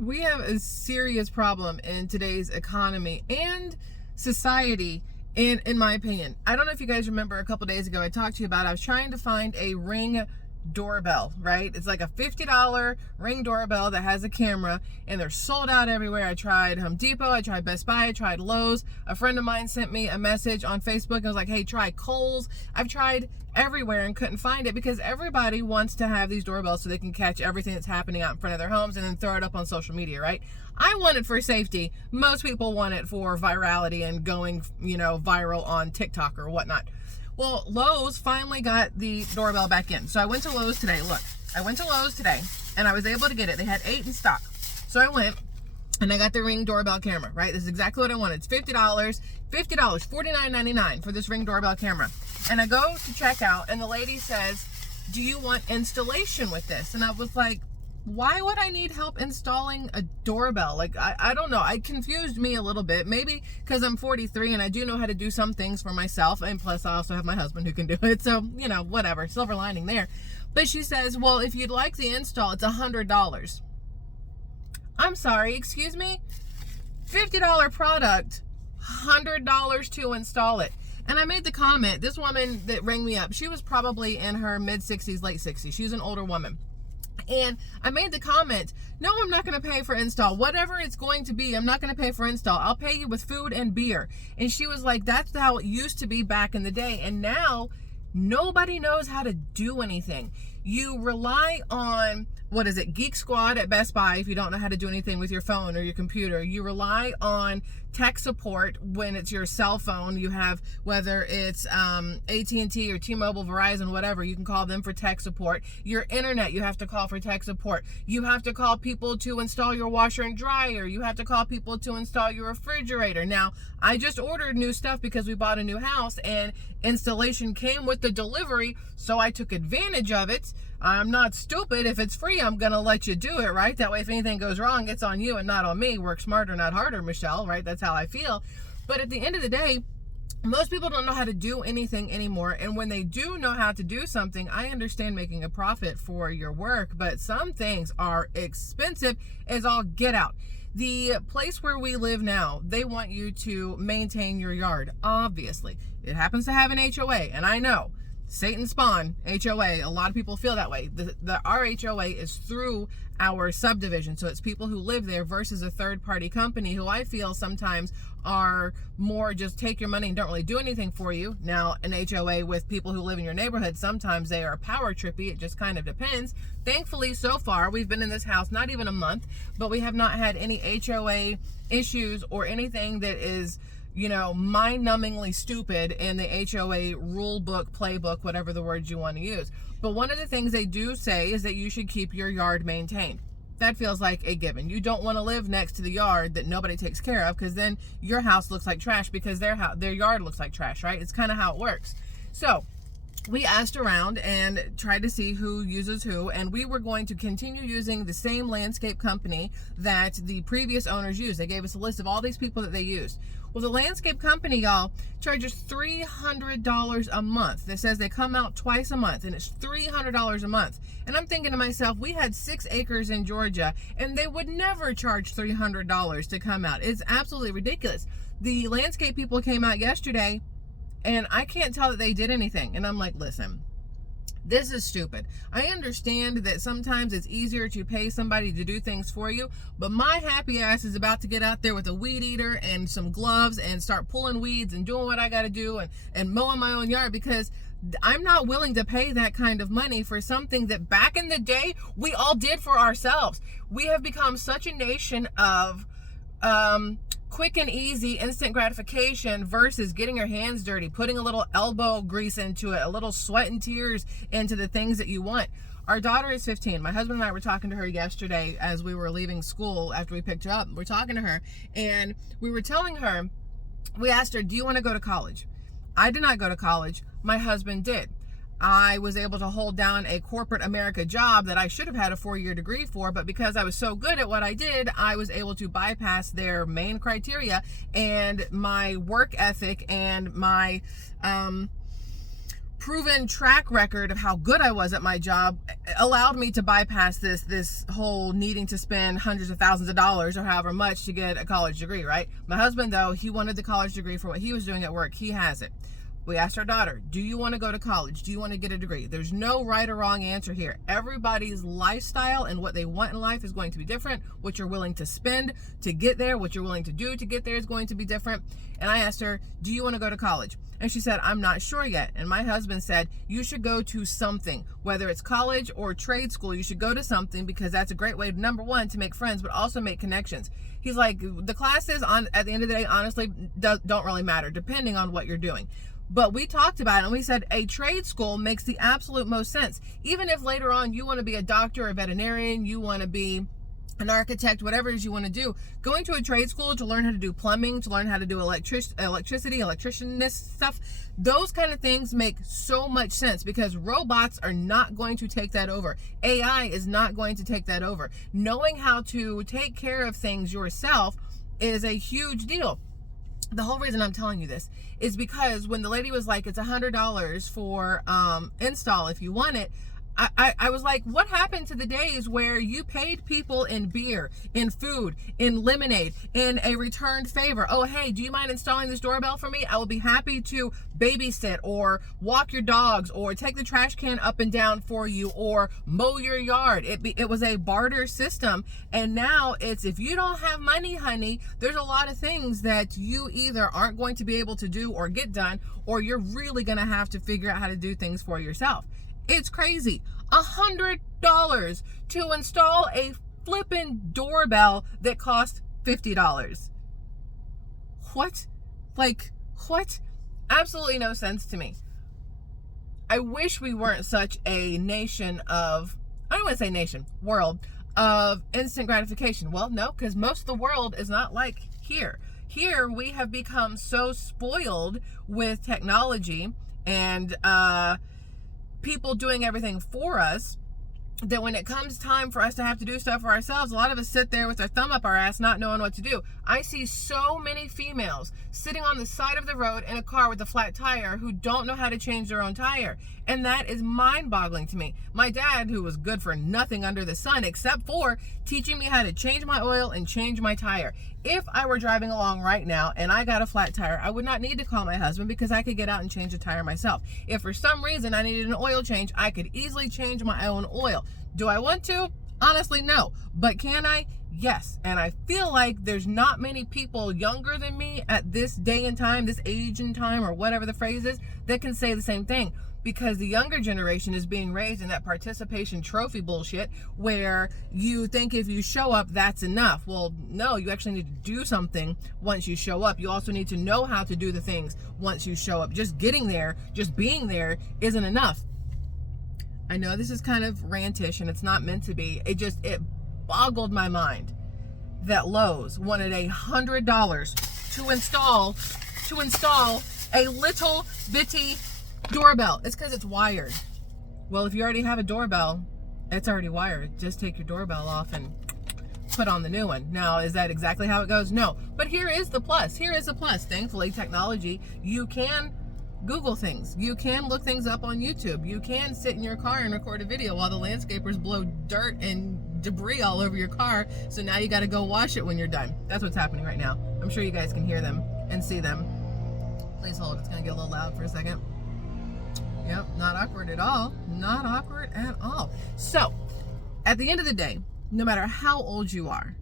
We have a serious problem in today's economy and society, in my opinion. I don't know if you guys remember a couple days ago, I talked to you about I was trying to find a Ring doorbell, right? It's like a $50 Ring doorbell that has a camera, and they're sold out everywhere. I tried Home Depot, I tried Best Buy, I tried Lowe's. A friend of mine sent me a message on Facebook and was like, hey, try Kohl's. I've tried everywhere and couldn't find it because everybody wants to have these doorbells so they can catch everything that's happening out in front of their homes and then throw it up on social media, right? I want it for safety. Most people want it for virality and going, viral on TikTok or whatnot. Well, Lowe's finally got the doorbell back in. So I went to Lowe's today. Look, I went to Lowe's today and I was able to get it. They had 8 in stock. So I went and I got the Ring doorbell camera, right? This is exactly what I wanted. It's $50, $49.99 for this Ring doorbell camera. And I go to check out and the lady says, do you want installation with this? And I was like, why would I need help installing a doorbell? Like, I don't know. It confused me a little bit. Maybe because I'm 43 and I do know how to do some things for myself. And plus, I also have my husband who can do it. So, whatever. Silver lining there. But she says, well, if you'd like the install, it's $100. I'm sorry, excuse me? $50 product, $100 to install it. And I made the comment, this woman that rang me up, she was probably in her mid-60s, late 60s. She was an older woman. And I made the comment, no, I'm not going to pay for install. Whatever it's going to be, I'm not going to pay for install. I'll pay you with food and beer. And she was like, that's how it used to be back in the day. And now nobody knows how to do anything. You rely on, Geek Squad at Best Buy if you don't know how to do anything with your phone or your computer. You rely on tech support when it's your cell phone. You have, whether it's AT&T or T-Mobile, Verizon, whatever, you can call them for tech support. Your internet, you have to call for tech support. You have to call people to install your washer and dryer. You have to call people to install your refrigerator. Now, I just ordered new stuff because we bought a new house and installation came with the delivery, so I took advantage of it. I'm not stupid. If it's free, I'm going to let you do it, right? That way, if anything goes wrong, it's on you and not on me. Work smarter, not harder, Michelle, right? That's how I feel. But at the end of the day, most people don't know how to do anything anymore. And when they do know how to do something, I understand making a profit for your work, but some things are expensive as all get out. The place where we live now, they want you to maintain your yard. Obviously, it happens to have an HOA, and I know Satan spawn HOA. A lot of people feel that way. Our HOA is through our subdivision, so it's people who live there versus a third-party company who I feel sometimes are more just take your money and don't really do anything for you. Now, an HOA with people who live in your neighborhood, sometimes they are power trippy. It just kind of depends. Thankfully, so far, we've been in this house not even a month, but we have not had any HOA issues or anything that is mind-numbingly stupid in the HOA rule book, playbook, whatever the words you want to use. But one of the things they do say is that you should keep your yard maintained. That feels like a given. You don't want to live next to the yard that nobody takes care of, because then your house looks like trash because their yard looks like trash, right? It's kind of how it works. So we asked around and tried to see who uses who, and we were going to continue using the same landscape company that the previous owners used. They gave us a list of all these people that they used. Well, the landscape company, y'all, charges $300 a month. It says they come out twice a month, and it's $300 a month. And I'm thinking to myself, we had 6 acres in Georgia, and they would never charge $300 to come out. It's absolutely ridiculous. The landscape people came out yesterday, and I can't tell that they did anything. And I'm like, listen, this is stupid. I understand that sometimes it's easier to pay somebody to do things for you, but my happy ass is about to get out there with a weed eater and some gloves and start pulling weeds and doing what I got to do and mowing my own yard, because I'm not willing to pay that kind of money for something that back in the day we all did for ourselves. We have become such a nation of quick and easy instant gratification versus getting your hands dirty, putting a little elbow grease into it, a little sweat and tears into the things that you want. Our daughter is 15. My husband and I were talking to her yesterday as we were leaving school after we picked her up. We're talking to her and we were telling her, we asked her, do you want to go to college? I did not go to college. My husband did. I was able to hold down a corporate America job that I should have had a 4-year degree for, but because I was so good at what I did, I was able to bypass their main criteria, and my work ethic and my proven track record of how good I was at my job allowed me to bypass this whole needing to spend hundreds of thousands of dollars or however much to get a college degree, right? My husband, though, he wanted the college degree for what he was doing at work. He has it. We asked our daughter, do you want to go to college? Do you want to get a degree? There's no right or wrong answer here. Everybody's lifestyle and what they want in life is going to be different. What you're willing to spend to get there, what you're willing to do to get there is going to be different. And I asked her, do you want to go to college? And she said, I'm not sure yet. And my husband said, you should go to something, whether it's college or trade school. You should go to something because that's a great way, number one, to make friends, but also make connections. He's like, the classes at the end of the day, honestly, don't really matter, depending on what you're doing. But we talked about it and we said a trade school makes the absolute most sense. Even if later on you want to be a doctor, a veterinarian, you want to be an architect, whatever it is you want to do, going to a trade school to learn how to do plumbing, to learn how to do electricianist stuff, those kind of things make so much sense because robots are not going to take that over. AI is not going to take that over. Knowing how to take care of things yourself is a huge deal. The whole reason I'm telling you this is because when the lady was like, it's $100 for install if you want it, I was like, what happened to the days where you paid people in beer, in food, in lemonade, in a returned favor? Oh, hey, do you mind installing this doorbell for me? I will be happy to babysit or walk your dogs or take the trash can up and down for you or mow your yard. It was a barter system. And now it's, if you don't have money, honey, there's a lot of things that you either aren't going to be able to do or get done, or you're really going to have to figure out how to do things for yourself. It's crazy. $100 to install a flippin' doorbell that cost $50. What? Like, what? Absolutely no sense to me. I wish we weren't such a nation of, I don't want to say nation, world of instant gratification. Well, no, because most of the world is not like here. Here we have become so spoiled with technology and people doing everything for us that when it comes time for us to have to do stuff for ourselves, a lot of us sit there with our thumb up our ass not knowing what to do. I see so many females sitting on the side of the road in a car with a flat tire who don't know how to change their own tire. And that is mind-boggling to me. My dad, who was good for nothing under the sun except for teaching me how to change my oil and change my tire. If I were driving along right now and I got a flat tire, I would not need to call my husband because I could get out and change the tire myself. If for some reason I needed an oil change, I could easily change my own oil. Do I want to? Honestly, no. But can I? Yes. And I feel like there's not many people younger than me at this day and time, this age and time, or whatever the phrase is, that can say the same thing. Because the younger generation is being raised in that participation trophy bullshit where you think if you show up, that's enough. Well, no, you actually need to do something once you show up. You also need to know how to do the things once you show up. Just getting there, just being there isn't enough. I know this is kind of rantish and it's not meant to be. It boggled my mind that Lowe's wanted $100 to install a little bitty doorbell. It's because it's wired. Well, if you already have a doorbell, it's already wired. Just take your doorbell off and put on the new one. Now, is that exactly how it goes? No. But here is the plus. Here is a plus. Thankfully, technology, you can Google things. You can look things up on YouTube. You can sit in your car and record a video while the landscapers blow dirt and debris all over your car. So now you got to go wash it when you're done. That's what's happening right now. I'm sure you guys can hear them and see them. Please hold. It's going to get a little loud for a second. Yep, not awkward at all. Not awkward at all. So, at the end of the day, no matter how old you are,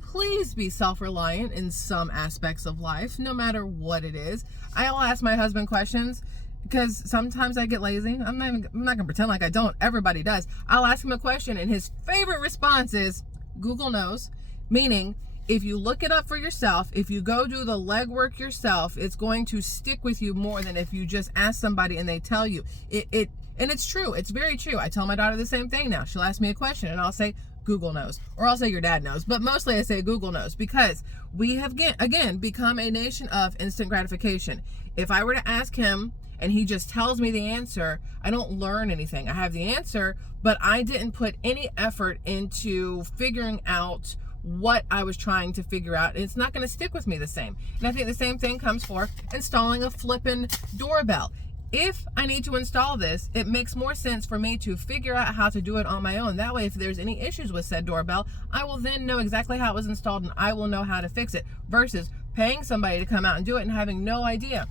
please be self-reliant in some aspects of life, no matter what it is. I'll ask my husband questions because sometimes I get lazy. I'm not going to pretend like I don't. Everybody does. I'll ask him a question and his favorite response is, Google knows. Meaning, if you look it up for yourself, if you go do the legwork yourself, it's going to stick with you more than if you just ask somebody and they tell you. And it's true. It's very true. I tell my daughter the same thing now. She'll ask me a question and I'll say, Google knows. Or I'll say your dad knows. But mostly I say Google knows because we have, again, become a nation of instant gratification. If I were to ask him and he just tells me the answer, I don't learn anything. I have the answer, but I didn't put any effort into figuring out what I was trying to figure out. It's not going to stick with me the same. And I think the same thing comes for installing a flippin' doorbell. if I need to install this, it makes more sense for me to figure out how to do it on my own. That way, if there's any issues with said doorbell, I will then know exactly how it was installed and I will know how to fix it, versus paying somebody to come out and do it and having no idea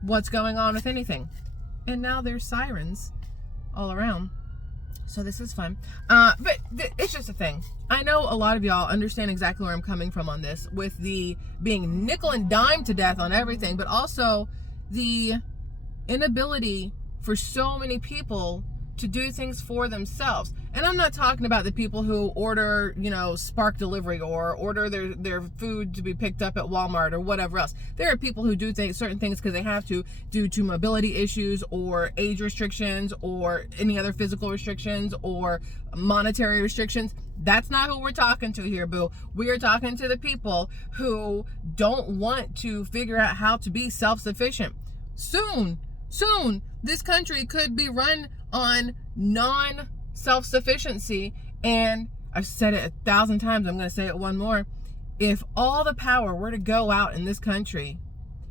what's going on with anything. And now there's sirens all around. So this is fun. But it's just a thing. I know a lot of y'all understand exactly where I'm coming from on this, with the being nickel and dime to death on everything, but also the inability for so many people to do things for themselves. And I'm not talking about the people who order, Spark delivery or order their food to be picked up at Walmart or whatever else. There are people who do certain things because they have to, due to mobility issues or age restrictions or any other physical restrictions or monetary restrictions. That's not who we're talking to here, boo. We are talking to the people who don't want to figure out how to be self-sufficient. Soon, this country could be run on non-self-sufficiency. And I've said it 1,000 times, I'm going to say it one more. If all the power were to go out in this country,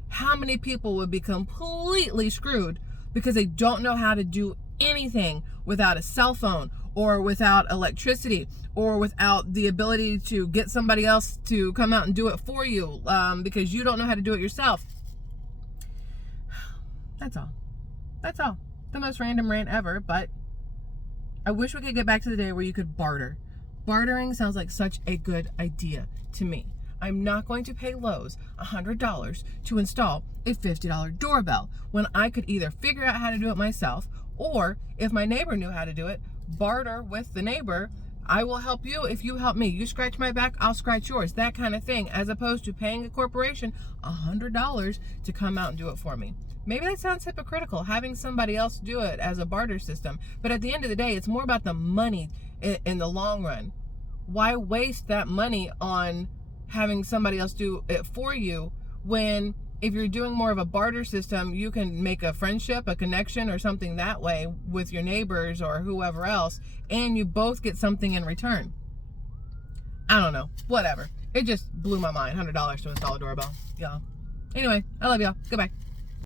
how many people would be completely screwed because they don't know how to do anything without a cell phone or without electricity or without the ability to get somebody else to come out and do it for you because you don't know how to do it yourself. That's all. The most random rant ever, but I wish we could get back to the day where you could barter. Bartering sounds like such a good idea to me. I'm not going to pay Lowe's $100 to install a $50 doorbell when I could either figure out how to do it myself, or if my neighbor knew how to do it, barter with the neighbor. I will help you if you help me. You scratch my back, I'll scratch yours. That kind of thing, as opposed to paying a corporation $100 to come out and do it for me. Maybe that sounds hypocritical, having somebody else do it as a barter system. But at the end of the day, it's more about the money in the long run. Why waste that money on having somebody else do it for you when, if you're doing more of a barter system, you can make a friendship, a connection, or something that way with your neighbors or whoever else, and you both get something in return. I don't know. Whatever. It just blew my mind. $100 to install a doorbell. Y'all. Anyway, I love y'all. Goodbye.